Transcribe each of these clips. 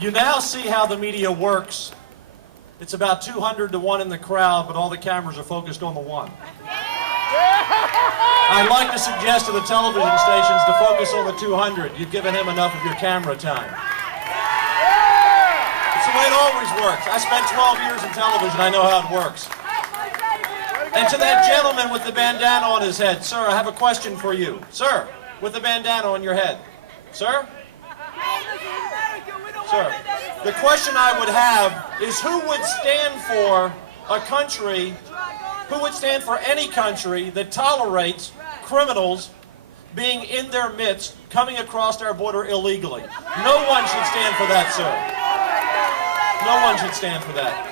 You now see how the media works. It's about 200 to 1 in the crowd, but all the cameras are focused on the one. I'd like to suggest to the television stations to focus on the 200. You've given him enough of your camera time. It's the way it always works. I spent 12 years in television. I know how it works. And to that gentleman with the bandana on his head, sir, I have a question for you. Sir, with the bandana on your head. Sir? Sir, the question I would have is who would stand for a country, who would stand for any country that tolerates criminals being in their midst, coming across our border illegally? No one should stand for that, sir. No one should stand for that.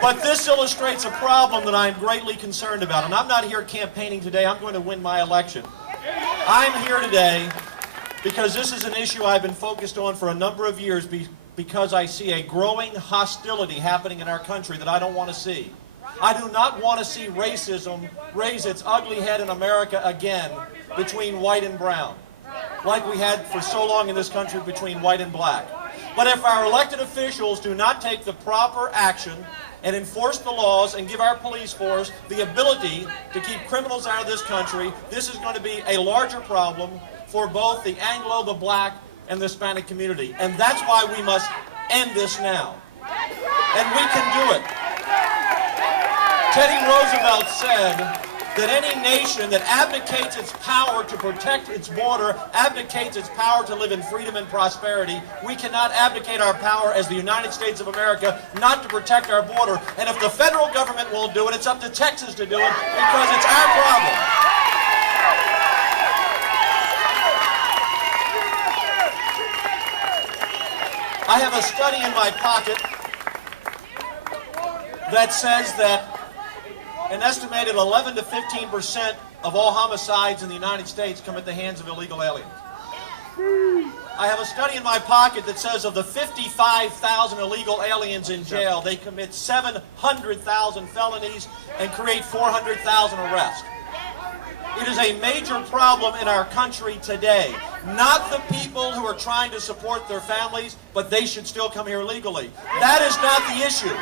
But this illustrates a problem that I'm greatly concerned about. And I'm not here campaigning today. I'm going to win my election. I'm here today because this is an issue I've been focused on for a number of years because I see a growing hostility happening in our country that I don't want to see. I do not want to see racism raise its ugly head in America again between white and brown, like we had for so long in this country between white and black. But if our elected officials do not take the proper action and enforce the laws and give our police force the ability to keep criminals out of this country, this is going to be a larger problem for both the Anglo, the black, and the Hispanic community. And that's why we must end this now. And we can do it. Teddy Roosevelt said that any nation that abdicates its power to protect its border, abdicates its power to live in freedom and prosperity. We cannot abdicate our power as the United States of America not to protect our border. And if the federal government won't do it, it's up to Texas to do it because it's our problem. I have a study in my pocket that says that an estimated 11 to 15% of all homicides in the United States come at the hands of illegal aliens. I have a study in my pocket that says of the 55,000 illegal aliens in jail, they commit 700,000 felonies and create 400,000 arrests. It is a major problem in our country today. Not the people who are trying to support their families, but they should still come here legally. That is not the issue.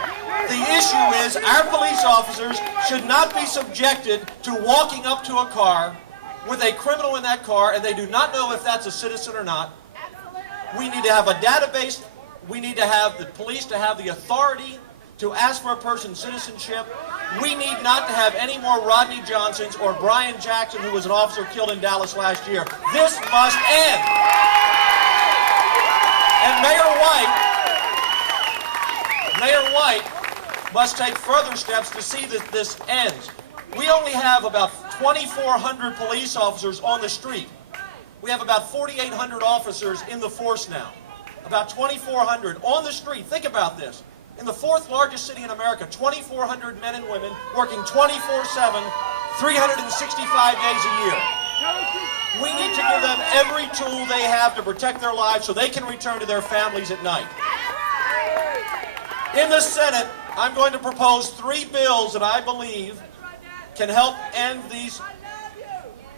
The issue is our police officers should not be subjected to walking up to a car with a criminal in that car and they do not know if that's a citizen or not. We need to have a database. We need to have the police to have the authority to ask for a person's citizenship. We need not to have any more Rodney Johnsons or Brian Jackson, who was an officer killed in Dallas last year. This must end. And Mayor White must take further steps to see that this ends. We only have about 2,400 police officers on the street. We have about 4,800 officers in the force now. About 2,400 on the street. Think about this. In the fourth largest city in America, 2,400 men and women working 24/7, 365 days a year. We need to give them every tool they have to protect their lives so they can return to their families at night. In the Senate, I'm going to propose 3 bills that I believe can help end these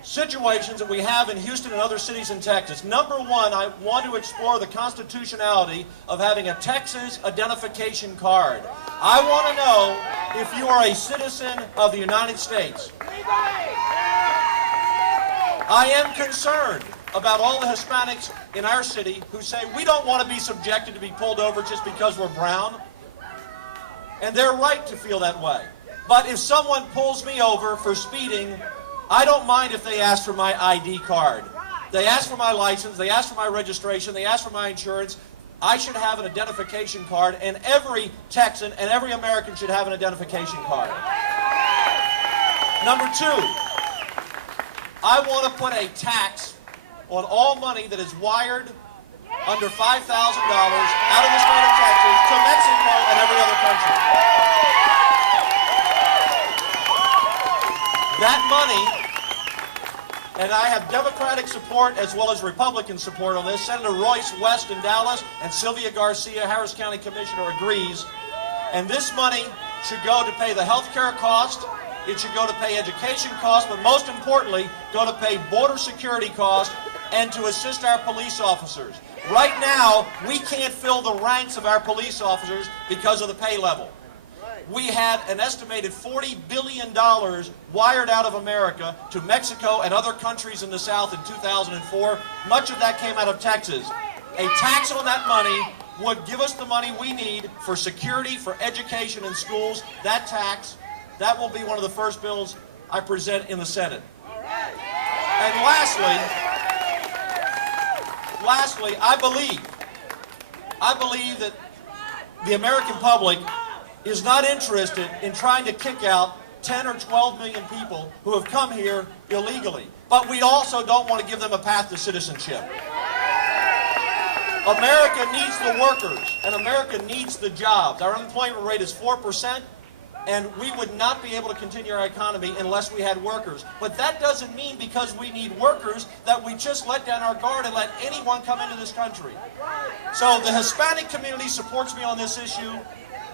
situations that we have in Houston and other cities in Texas. Number one, I want to explore the constitutionality of having a Texas identification card. I want to know if you are a citizen of the United States. I am concerned about all the Hispanics in our city who say we don't want to be subjected to be pulled over just because we're brown. And they're right to feel that way. But if someone pulls me over for speeding, I don't mind if they ask for my ID card. They ask for my license, they ask for my registration, they ask for my insurance. I should have an identification card, and every Texan and every American should have an identification card. Number two, I want to put a tax on all money that is wired under $5,000 out of the state of Texas to Mexico and every other country. That money, and I have Democratic support as well as Republican support on this. Senator Royce West in Dallas and Sylvia Garcia, Harris County Commissioner, agrees. And this money should go to pay the health care cost, it should go to pay education costs, but most importantly, go to pay border security costs and to assist our police officers. Right now, we can't fill the ranks of our police officers because of the pay level. We had an estimated $40 billion wired out of America to Mexico and other countries in the South in 2004. Much of that came out of Texas. A tax on that money would give us the money we need for security, for education in schools. That tax, that will be one of the first bills I present in the Senate. And lastly, I believe that the American public is not interested in trying to kick out 10 or 12 million people who have come here illegally. But we also don't want to give them a path to citizenship. America needs the workers, and America needs the jobs. Our unemployment rate is 4%, and we would not be able to continue our economy unless we had workers. But that doesn't mean because we need workers that we just let down our guard and let anyone come into this country. So the Hispanic community supports me on this issue,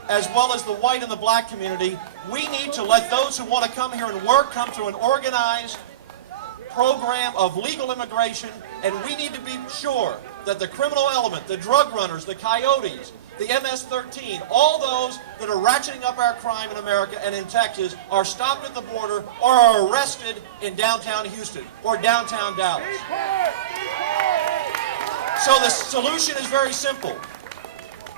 as well as the white and the black community. We need to let those who want to come here and work come through an organized program of legal immigration, and we need to be sure that the criminal element, the drug runners, the coyotes, the MS-13, all those that are ratcheting up our crime in America and in Texas are stopped at the border or are arrested in downtown Houston or downtown Dallas. So the solution is very simple.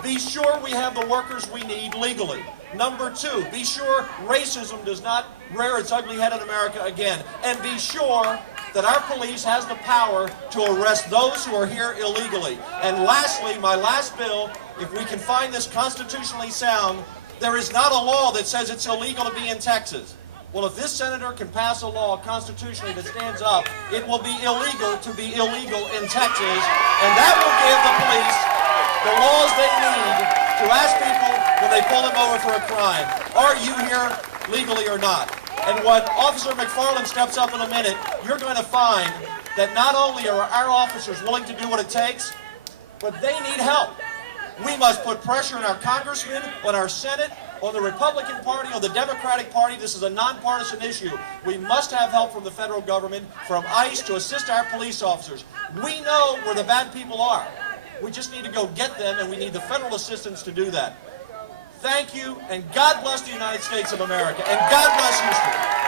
Be sure we have the workers we need legally. Number two, be sure racism does not rear its ugly head in America again. And be sure that our police has the power to arrest those who are here illegally. And lastly, my last bill, if we can find this constitutionally sound, there is not a law that says it's illegal to be in Texas. Well, if this senator can pass a law constitutionally that stands up, it will be illegal to be illegal in Texas, and that will give the police the laws they need to ask people when they pull them over for a crime, are you here legally or not? And when Officer McFarland steps up in a minute, you're going to find that not only are our officers willing to do what it takes, but they need help. We must put pressure on our congressmen, on our Senate, on the Republican Party, on the Democratic Party. This is a nonpartisan issue. We must have help from the federal government, from ICE, to assist our police officers. We know where the bad people are. We just need to go get them, and we need the federal assistance to do that. Thank you, and God bless the United States of America, and God bless Houston.